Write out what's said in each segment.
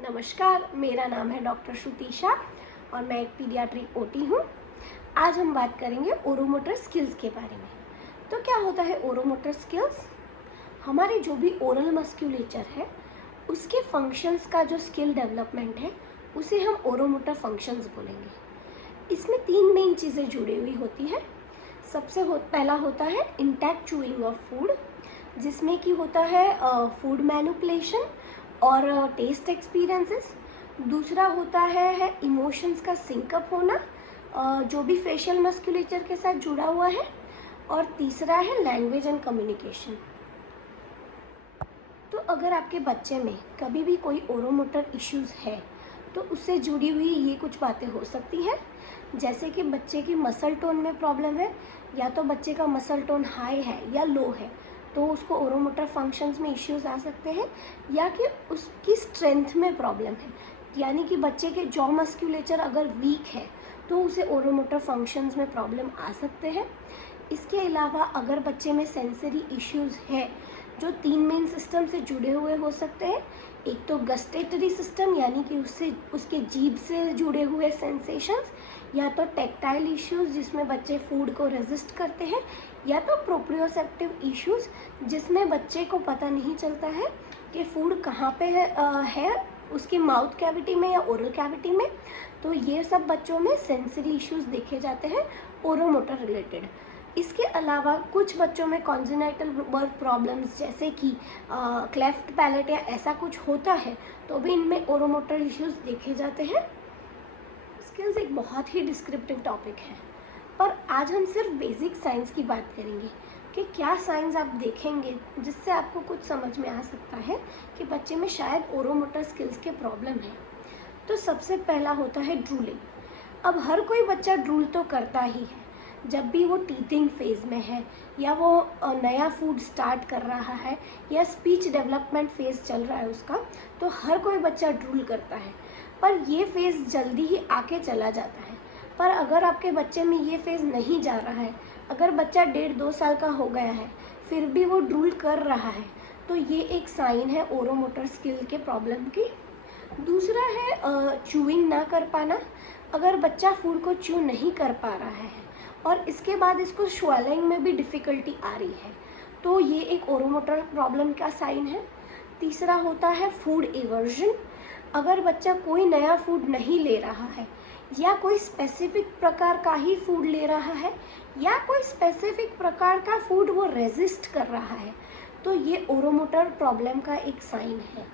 नमस्कार, मेरा नाम है डॉक्टर श्रुतिशा और मैं एक पीडियाट्रिक ओटी हूँ। आज हम बात करेंगे ओरोमोटर स्किल्स के बारे में। तो क्या होता है ओरोमोटर स्किल्स? हमारे जो भी ओरल मस्कुलेचर है उसके फंक्शंस का जो स्किल डेवलपमेंट है उसे हम ओरोमोटर फंक्शंस बोलेंगे। इसमें तीन मेन चीज़ें जुड़ी हुई होती है। पहला होता है इंटैक्ट चूइंग ऑफ फूड, जिसमें कि होता है फूड मैनिपुलेशन और टेस्ट एक्सपीरियंसेस। दूसरा होता है इमोशंस का सिंकअप होना, जो भी फेशियल मस्कुलेचर के साथ जुड़ा हुआ है। और तीसरा है लैंग्वेज एंड कम्युनिकेशन। तो अगर आपके बच्चे में कभी भी कोई ओरोमोटर इश्यूज़ है तो उससे जुड़ी हुई ये कुछ बातें हो सकती हैं, जैसे कि बच्चे की मसल टोन में प्रॉब्लम है, या तो बच्चे का मसल टोन हाई है या लो है तो उसको ओरोमोटर फंक्शंस में इश्यूज आ सकते हैं, या कि उसकी स्ट्रेंथ में प्रॉब्लम है, यानी कि बच्चे के जॉ मस्कुलेचर अगर वीक है तो उसे ओरोमोटर फंक्शंस में प्रॉब्लम आ सकते हैं। इसके अलावा अगर बच्चे में सेंसरी इश्यूज है जो तीन मेन सिस्टम से जुड़े हुए हो सकते हैं, एक तो गस्टेटरी सिस्टम यानी कि उससे उसके जीभ से जुड़े हुए सेंसेशंस, या तो टेक्टाइल इश्यूज जिसमें बच्चे फूड को रेजिस्ट करते हैं, या तो प्रोप्रियोसेप्टिव इश्यूज जिसमें बच्चे को पता नहीं चलता है कि फूड कहाँ पे है उसके माउथ कैविटी में या ओरल कैविटी में। तो ये सब बच्चों में सेंसरी इश्यूज देखे जाते हैं ओरोमोटर रिलेटेड। इसके अलावा कुछ बच्चों में कॉन्जेनाइटल बर्थ प्रॉब्लम्स जैसे कि क्लेफ्ट पैलेट या ऐसा कुछ होता है तो भी इनमें ओरोमोटर इश्यूज देखे जाते हैं। स्किल्स एक बहुत ही डिस्क्रिप्टिव टॉपिक है, पर आज हम सिर्फ बेसिक साइंस की बात करेंगे कि क्या साइंस आप देखेंगे जिससे आपको कुछ समझ में आ सकता है कि बच्चे में शायद ओरोमोटर स्किल्स के प्रॉब्लम है। तो सबसे पहला होता है ड्रूलिंग। अब हर कोई बच्चा ड्रूल तो करता ही है जब भी वो टीथिंग फेज़ में है, या वो नया फूड स्टार्ट कर रहा है, या स्पीच डेवलपमेंट फेज़ चल रहा है उसका, तो हर कोई बच्चा ड्रूल करता है। पर ये फेज़ जल्दी ही आके चला जाता है। पर अगर आपके बच्चे में ये फेज़ नहीं जा रहा है, अगर बच्चा 1.5-2 साल का हो गया है फिर भी वो ड्रूल कर रहा है, तो ये एक साइन है ओरोमोटर स्किल के प्रॉब्लम की। दूसरा है चूइंग ना कर पाना। अगर बच्चा फूड को च्यू नहीं कर पा रहा है और इसके बाद इसको स्वैलिंग में भी डिफ़िकल्टी आ रही है, तो ये एक ओरोमोटर प्रॉब्लम का साइन है। तीसरा होता है फूड एवर्जन। अगर बच्चा कोई नया फूड नहीं ले रहा है, या कोई स्पेसिफिक प्रकार का ही फूड ले रहा है, या कोई स्पेसिफिक प्रकार का फूड वो रेजिस्ट कर रहा है, तो ये ओरोमोटर प्रॉब्लम का एक साइन है।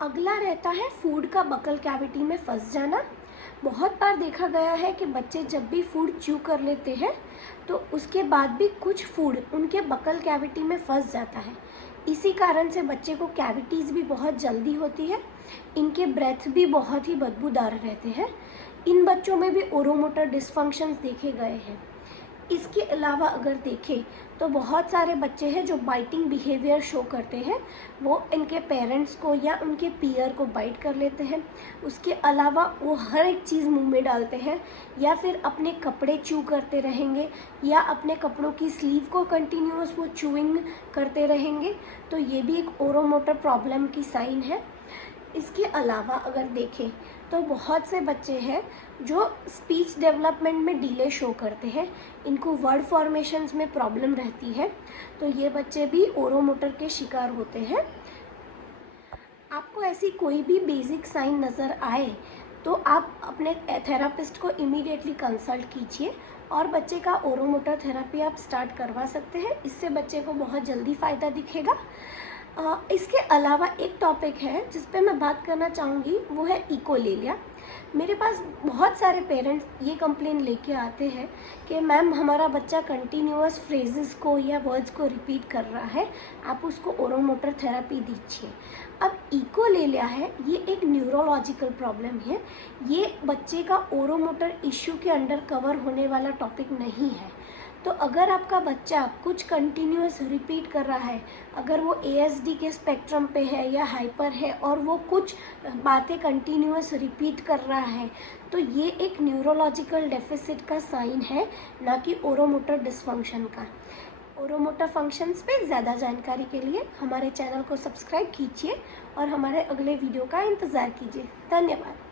अगला रहता है फूड का बकल कैविटी में फंस जाना। बहुत बार देखा गया है कि बच्चे जब भी फूड च्यू कर लेते हैं तो उसके बाद भी कुछ फूड उनके बकल कैविटी में फंस जाता है। इसी कारण से बच्चे को कैविटीज़ भी बहुत जल्दी होती है, इनके ब्रेथ भी बहुत ही बदबूदार रहते हैं। इन बच्चों में भी ओरोमोटर डिसफंक्शंस देखे गए हैं। इसके अलावा अगर देखें तो बहुत सारे बच्चे हैं जो बाइटिंग बिहेवियर शो करते हैं, वो इनके पेरेंट्स को या उनके पीयर को बाइट कर लेते हैं। उसके अलावा वो हर एक चीज़ मुंह में डालते हैं, या फिर अपने कपड़े च्यू करते रहेंगे, या अपने कपड़ों की स्लीव को कंटिन्यूअस वो च्यूइंग करते रहेंगे। तो ये भी एक ओरोमोटर प्रॉब्लम की साइन है। इसके अलावा अगर देखें तो बहुत से बच्चे हैं जो स्पीच डेवलपमेंट में डिले शो करते हैं, इनको वर्ड फॉर्मेशंस में प्रॉब्लम रहती है, तो ये बच्चे भी ओरोमोटर के शिकार होते हैं। आपको ऐसी कोई भी बेसिक साइन नज़र आए तो आप अपने थेरापिस्ट को इमीडिएटली कंसल्ट कीजिए और बच्चे का ओरोमोटर थेरेपी आप स्टार्ट करवा सकते हैं। इससे बच्चे को बहुत जल्दी फ़ायदा दिखेगा। इसके अलावा एक टॉपिक है जिस पे मैं बात करना चाहूँगी, वो है इकोलेलिया। मेरे पास बहुत सारे पेरेंट्स ये कंप्लेन लेके आते हैं कि मैम हमारा बच्चा कंटिन्यूअस फ्रेजेस को या वर्ड्स को रिपीट कर रहा है, आप उसको ओरोमोटर थेरेपी दीजिए। अब इकोलेलिया है, ये एक न्यूरोलॉजिकल प्रॉब्लम है, ये बच्चे का ओरोमोटर इश्यू के अंडर कवर होने वाला टॉपिक नहीं है। तो अगर आपका बच्चा कुछ कंटिन्यूअस रिपीट कर रहा है, अगर वो ASD के स्पेक्ट्रम पे है या हाइपर है और वो कुछ बातें कंटिन्यूअस रिपीट कर रहा है, तो ये एक न्यूरोलॉजिकल डेफिसिट का साइन है, ना कि ओरोमोटर डिसफंक्शन का। ओरोमोटर फंक्शंस पे ज़्यादा जानकारी के लिए हमारे चैनल को सब्सक्राइब कीजिए और हमारे अगले वीडियो का इंतज़ार कीजिए। धन्यवाद।